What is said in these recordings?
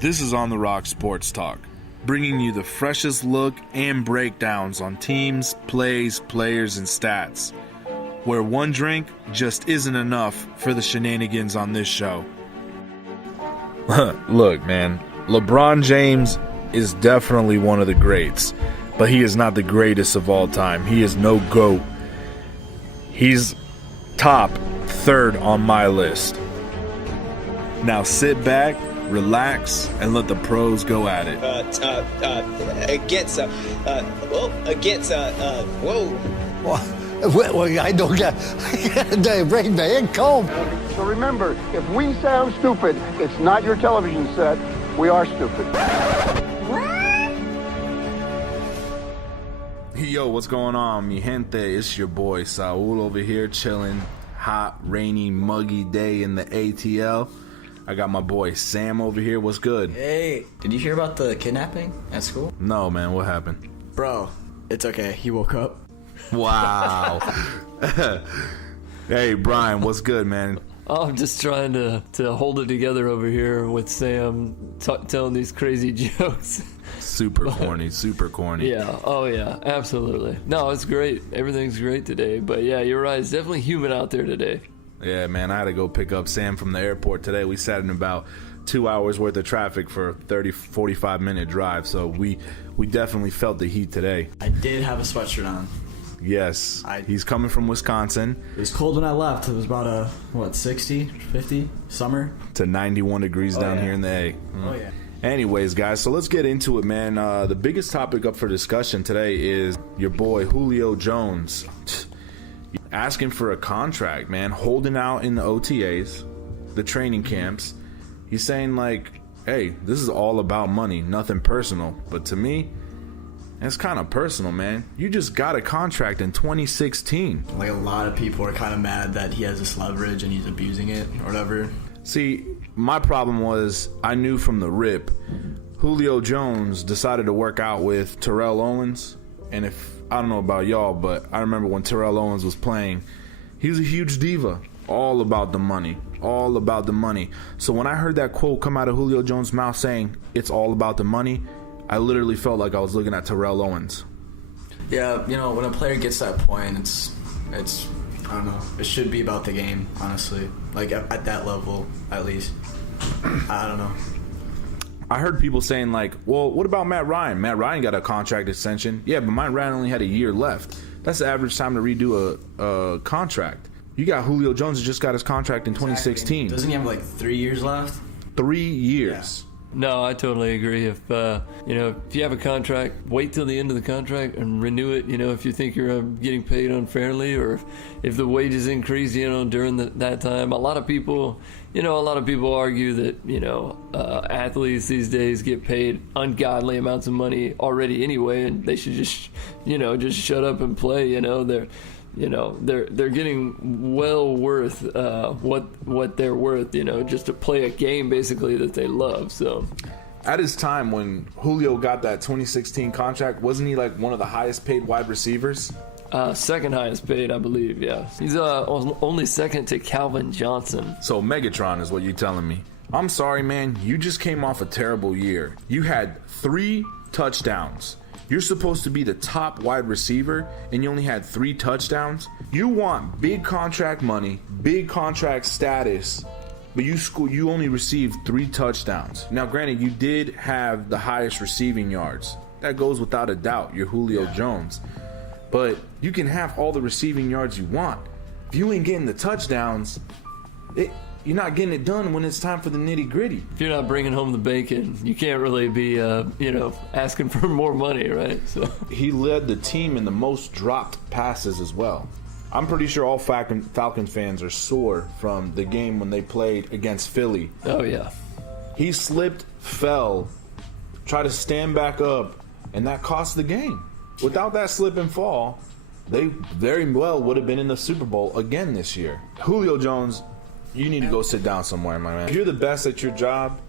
This is On the Rock Sports Talk, bringing you the freshest look and breakdowns on teams, plays, players, and stats, where one drink just isn't enough for the shenanigans on this show. Look, man, LeBron James is definitely one of the greats, but he is not the greatest of all time. He is no GOAT. He's top third on my list. Now sit back, relax, and let the pros go at it. Well, I don't get the rain man comb. So remember, if we sound stupid, it's not your television set. We are stupid. Yo, what's going on, mi gente? It's your boy Saul over here chilling. Hot, rainy, muggy day in the ATL. I got my boy Sam over here. What's good? Hey, did you hear about the kidnapping at school? No, man. What happened? Bro, it's okay. He woke up. Wow. Hey, Brian, what's good, man? I'm just trying to hold it together over here with Sam telling these crazy jokes. Super corny, super corny. Yeah, oh yeah, absolutely. No, it's great. Everything's great today. But yeah, you're right. It's definitely humid out there today. Yeah, man, I had to go pick up Sam from the airport today. We sat in about 2 hours worth of traffic for a 45-minute drive. So we definitely felt the heat today. I did have a sweatshirt on. Yes, he's coming from Wisconsin. It was cold when I left. It was about 60, 50, summer. To 91 degrees down here in the A. Oh, yeah. Anyways, guys, so let's get into it, man. The biggest topic up for discussion today is your boy Juilo Jones. Asking for a contract, man. Holding out in the OTAs, the training camps. He's saying, like, hey, this is all about money, nothing personal. But to me, it's kind of personal, man. You just got a contract in 2016. Like, a lot of people are kind of mad that he has this leverage and he's abusing it or whatever. See, my problem was I knew from the rip, Juilo Jones decided to work out with Terrell Owens. And I don't know about y'all, but I remember when Terrell Owens was playing, he was a huge diva. All about the money. All about the money. So when I heard that quote come out of Juilo Jones' mouth saying, it's all about the money, I literally felt like I was looking at Terrell Owens. Yeah, when a player gets to that point, it's I don't know. It should be about the game, honestly. Like, at that level, at least. I don't know. I heard people saying, like, well, what about Matt Ryan? Matt Ryan got a contract extension. Yeah, but Matt Ryan only had a year left. That's the average time to redo a contract. You got Juilo Jones who just got his contract in 2016. Exactly. Doesn't he have, 3 years left? 3 years. Yeah. No, I totally agree. If if you have a contract, wait till the end of the contract and renew it. If you think you're getting paid unfairly, or if the wages increase, during that time. A lot of people argue that athletes these days get paid ungodly amounts of money already anyway, and they should just shut up and play. They're getting well worth what they're worth, just to play a game basically that they love. So at his time when Juilo got that 2016 contract, wasn't he like one of the highest paid wide receivers? Second highest paid, I believe. Yeah, he's only second to Calvin Johnson. So Megatron is what you're telling me. I'm sorry, man. You just came off a terrible year. You had 3 touchdowns. You're supposed to be the top wide receiver, and you only had 3 touchdowns. You want big contract money, big contract status, but you only received 3 touchdowns. Now, granted, you did have the highest receiving yards. That goes without a doubt. You're Juilo Jones. But you can have all the receiving yards you want. If you ain't getting the touchdowns, you're not getting it done when it's time for the nitty-gritty. If you're not bringing home the bacon, you can't really be, asking for more money, right? So he led the team in the most dropped passes as well. I'm pretty sure all Falcons fans are sore from the game when they played against Philly. Oh, yeah. He slipped, fell, tried to stand back up, and that cost the game. Without that slip and fall, they very well would have been in the Super Bowl again this year. Juilo Jones, you need to go sit down somewhere, my man. If you're the best at your job,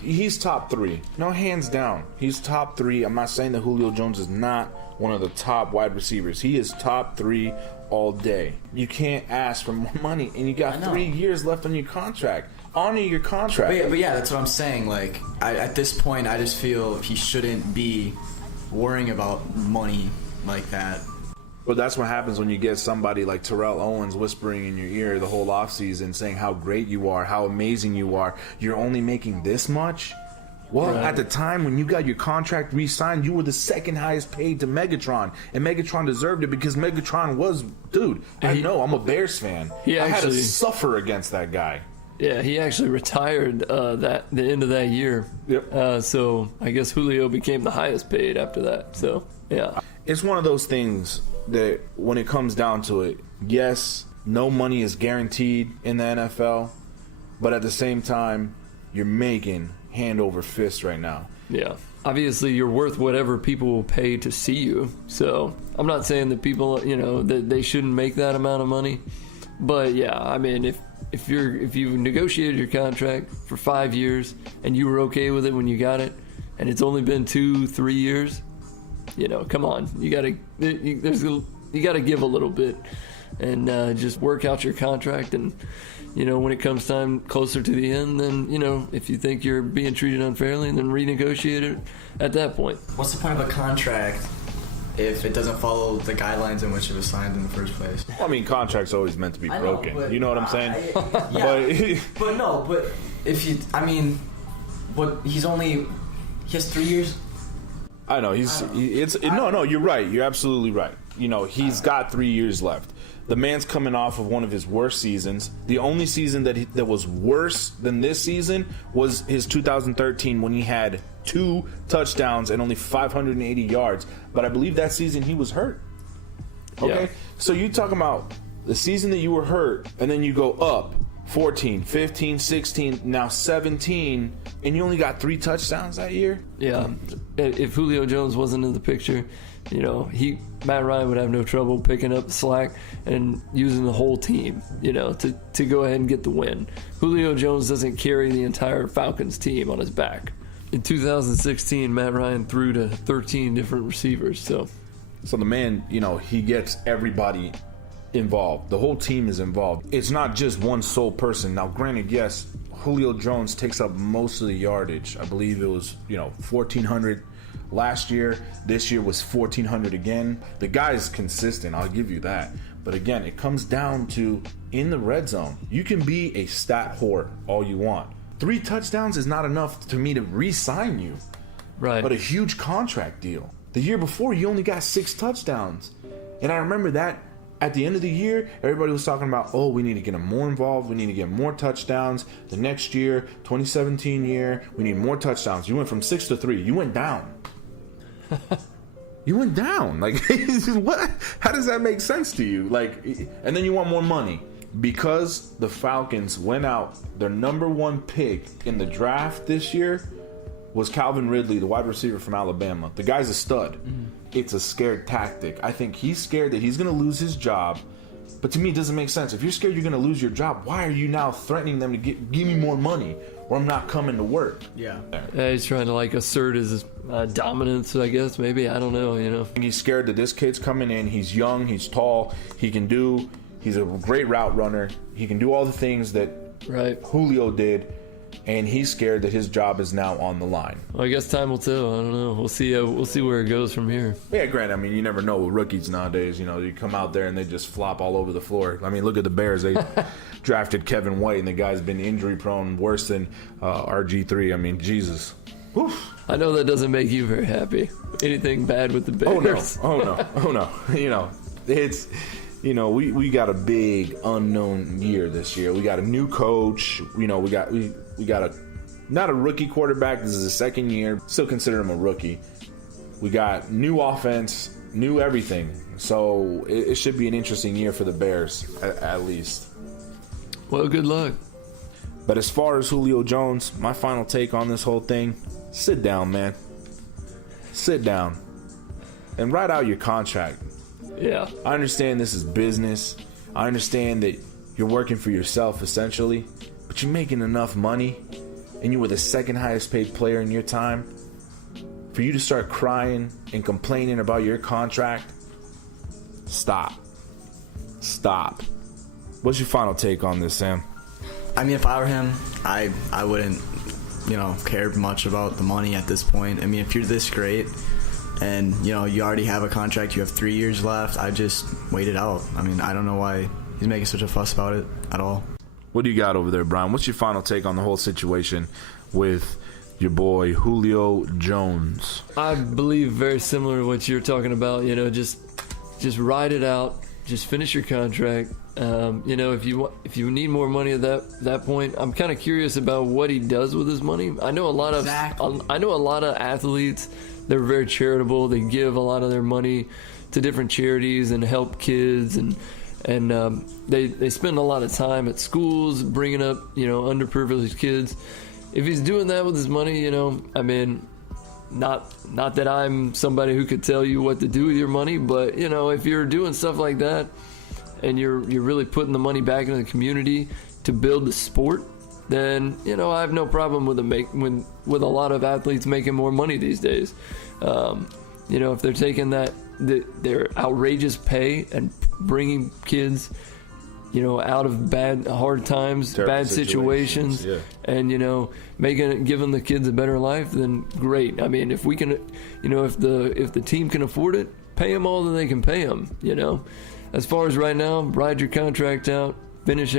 he's top 3. No, hands down. He's top 3. I'm not saying that Juilo Jones is not one of the top wide receivers. He is top 3 all day. You can't ask for more money, and you got 3 years left on your contract. honor your contract. But yeah, that's what I'm saying. Like, at this point, I just feel he shouldn't be worrying about money like that. But that's what happens when you get somebody like Terrell Owens whispering in your ear the whole offseason saying how great you are, how amazing you are. You're only making this much? Well, at the time when you got your contract re-signed, you were the second highest paid to Megatron. And Megatron deserved it because Megatron was, dude, I know, I'm a Bears fan. I had to suffer against that guy. Yeah, he actually retired the end of that year. Yep. So I guess Julio became the highest paid after that. So, yeah. It's one of those things that when it comes down to it, yes, no money is guaranteed in the NFL, but at the same time, you're making hand over fist right now. Yeah. Obviously, you're worth whatever people will pay to see you. So I'm not saying that people, that they shouldn't make that amount of money. But yeah, I mean, if you negotiated your contract for 5 years and you were okay with it when you got it, and it's only been 2-3 years, come on, you gotta give a little bit and just work out your contract. And when it comes time closer to the end, then if you think you're being treated unfairly, then renegotiate it at that point. What's the point of a contract if it doesn't follow the guidelines in which it was signed in the first place? I mean, contract's always meant to be broken. But you know what I'm saying? But if you, he has 3 years. I know no, you're right. You're absolutely right. He's got 3 years left. The man's coming off of one of his worst seasons. The only season that was worse than this season was his 2013 when he had 2 touchdowns and only 580 yards. But I believe that season he was hurt. Okay? Yeah. So you talking about the season that you were hurt, and then you go up 14, 15, 16, now 17, and you only got 3 touchdowns that year? Yeah. If Julio Jones wasn't in the picture, Matt Ryan would have no trouble picking up the slack and using the whole team, to go ahead and get the win. Julio Jones doesn't carry the entire Falcons team on his back. In 2016, Matt Ryan threw to 13 different receivers. So the man, he gets everybody involved. The whole team is involved. It's not just one sole person. Now, granted, yes, Julio Jones takes up most of the yardage. I believe it was, 1,400 last year. This year was 1,400 again. The guy is consistent, I'll give you that. But again, it comes down to in the red zone. You can be a stat whore all you want. 3 touchdowns is not enough to me to re-sign you. Right. But a huge contract deal. The year before, you only got 6 touchdowns. And I remember that at the end of the year, everybody was talking about, we need to get him more involved. We need to get more touchdowns. The next year, 2017 year, we need more touchdowns. You went from 6 to 3. You went down. You went down. Like, what? How does that make sense to you? Like, and then you want more money. Because the Falcons went out, their number 1 pick in the draft this year was Calvin Ridley, the wide receiver from Alabama. The guy's a stud. It's a scared tactic. I think he's scared that he's going to lose his job. But to me, it doesn't make sense. If you're scared you're going to lose your job, why are you now threatening them to give me more money or I'm not coming to work? Yeah. He's trying to assert his dominance, I guess. Maybe. I don't know, And he's scared that this kid's coming in. He's young. He's tall. He's a great route runner. He can do all the things that Julio did. And he's scared that his job is now on the line. Well, I guess time will tell. I don't know. We'll see where it goes from here. Yeah, granted, you never know with rookies nowadays. You come out there and they just flop all over the floor. Look at the Bears. They drafted Kevin White, and the guy's been injury prone worse than RG3. Jesus. Whew. I know that doesn't make you very happy. Anything bad with the Bears? Oh no. It's... we got a big unknown year this year. We got a new coach. We got not a rookie quarterback. This is his second year. Still consider him a rookie. We got new offense, new everything. So it should be an interesting year for the Bears, at least. Well, good luck. But as far as Julio Jones, my final take on this whole thing, sit down, man. Sit down and write out your contract. Yeah. I understand this is business. I understand that you're working for yourself, essentially. But you're making enough money, and you were the second highest paid player in your time. For you to start crying and complaining about your contract, stop. What's your final take on this, Sam? I mean, if I were him, I wouldn't, care much about the money at this point. I mean, if you're this great and, you already have a contract, you have 3 years left, I just wait it out. I mean, I don't know why he's making such a fuss about it at all. What do you got over there, Brian? What's your final take on the whole situation with your boy Juilo Jones? I believe very similar to what you're talking about. Just ride it out. Just finish your contract. If you need more money at that point, I'm kind of curious about what he does with his money. I know a lot of athletes. They're very charitable. They give a lot of their money to different charities and help kids, and they spend a lot of time at schools bringing up underprivileged kids. If he's doing that with his money, I mean, not that I'm somebody who could tell you what to do with your money, but if you're doing stuff like that and you're really putting the money back into the community to build the sport, then I have no problem with with a lot of athletes making more money these days. If they're taking their outrageous pay and bringing kids out of hard times, terrible bad situations, yeah. And giving the kids a better life, then great. I mean, if we can, if the team can afford it, pay them all that they can pay them. As far as right now, ride your contract out, finish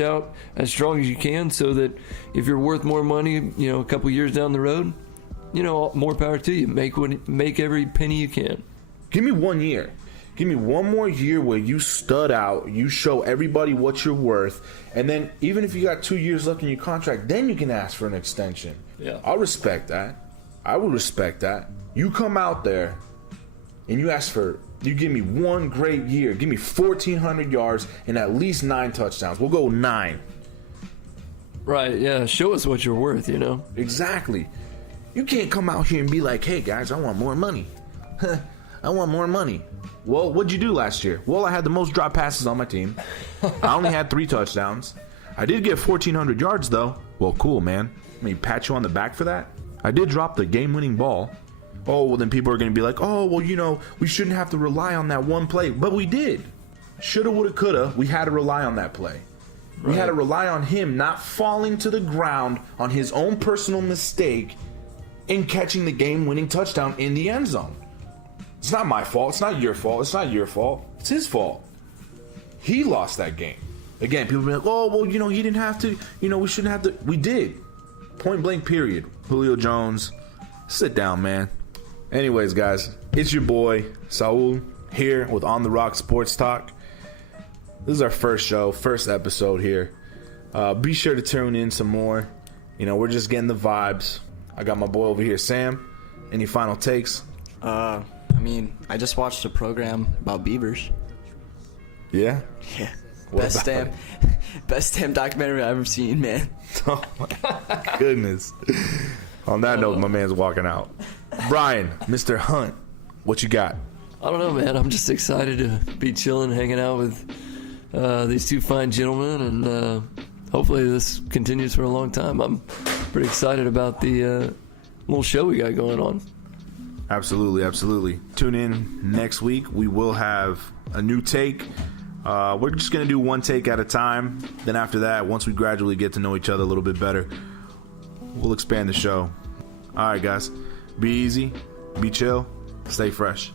out as strong as you can, so that if you're worth more money, a couple years down the road, more power to you. Make every penny you can. Give me 1 year. Give me one more year where you stud out, you show everybody what you're worth, and then even if you got 2 years left in your contract, then you can ask for an extension. Yeah. I'll respect that. I would respect that. You come out there and you give me one great year. Give me 1,400 yards and at least 9 touchdowns. We'll go 9. Right, yeah. Show us what you're worth, Exactly. You can't come out here and be like, hey, guys, I want more money. I want more money. Well, what'd you do last year? Well, I had the most drop passes on my team. I only had 3 touchdowns. I did get 1,400 yards, though. Well, cool, man. Let me pat you on the back for that. I did drop the game-winning ball. Oh, well, then people are going to be like, oh, well, we shouldn't have to rely on that one play. But we did. Shoulda, woulda, coulda. We had to rely on that play. Right. We had to rely on him not falling to the ground on his own personal mistake and catching the game-winning touchdown in the end zone. It's not my fault. It's not your fault. It's not your fault. It's his fault. He lost that game. Again, people be like, oh, well, he didn't have to. We shouldn't have to. We did. Point blank, period. Juilo Jones, sit down, man. Anyways, guys, it's your boy, Saul, here with On The Rock Sports Talk. This is our first show, first episode here. Be sure to tune in some more. We're just getting the vibes. I got my boy over here, Sam. Any final takes? I just watched a program about beavers. Yeah? Yeah. Best damn documentary I've ever seen, man. Oh my goodness. On that note, my man's walking out. Brian, Mr. Hunt, what you got? I don't know, man. I'm just excited to be chilling, hanging out with these two fine gentlemen, and hopefully this continues for a long time. I'm pretty excited about the little show we got going on. Absolutely. Tune in next week. We will have a new take. We're just going to do one take at a time. Then after that, once we gradually get to know each other a little bit better, we'll expand the show. All right, guys. Be easy. Be chill. Stay fresh.